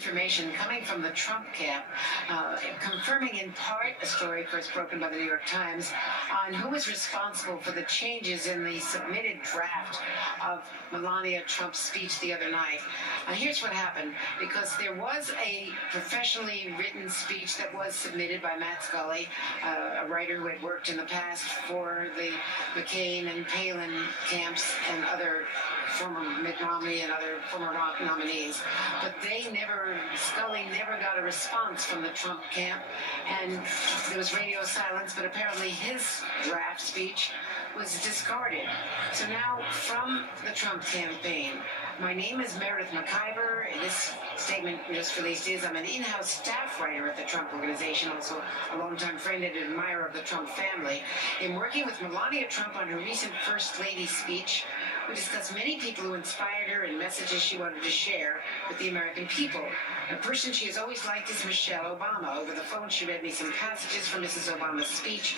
Information coming from the Trump camp, confirming in part a story first broken by the New York Times on who is responsible for the changes in the submitted draft of Melania Trump's speech the other night. Here's what happened, because there was a professionally written speech that was submitted by Matt Scully, a writer who had worked in the past for the McCain and Palin camps and other former Mitt Romney and other former nominees. But Scully never got a response from the Trump camp, and there was radio silence, but apparently his draft speech was discarded. So now, from the Trump campaign, my name is Meredith Mciver. This statement we just released is I'm an in-house staff writer at the Trump Organization, also a longtime friend and admirer of the Trump family. In working with Melania Trump on her recent First Lady speech, we discussed many people who inspired her and messages she wanted to share with the American people. A person she has always liked is Michelle Obama. Over the phone, she read me some passages from Mrs. Obama's speech.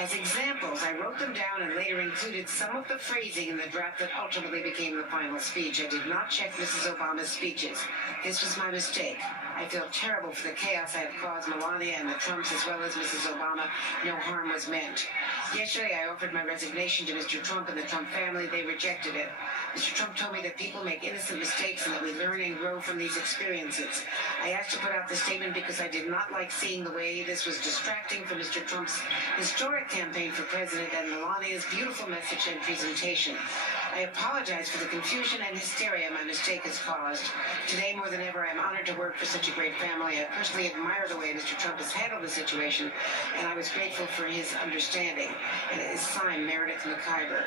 As examples, I wrote them down and later included some of the phrasing in the draft that ultimately became the final speech. I did not check Mrs. Obama's speeches. This was my mistake. I feel terrible for the chaos I have caused Melania and the Trumps as well as Mrs. Obama. No harm was meant. Yesterday, I offered my resignation to Mr. Trump and the Trump family. They rejected it. Mr. Trump told me that people make innocent mistakes and that we learn and grow from these experiences. I asked to put out this statement because I did not like seeing the way this was distracting from Mr. Trump's historic campaign for president and Melania's beautiful message and presentation. I apologize for the confusion and hysteria my mistake has caused. Today, more than ever, I am honored to work for such a great family. I personally admire the way Mr. Trump has handled the situation, and I was grateful for his understanding. And it is signed Meredith Mciver.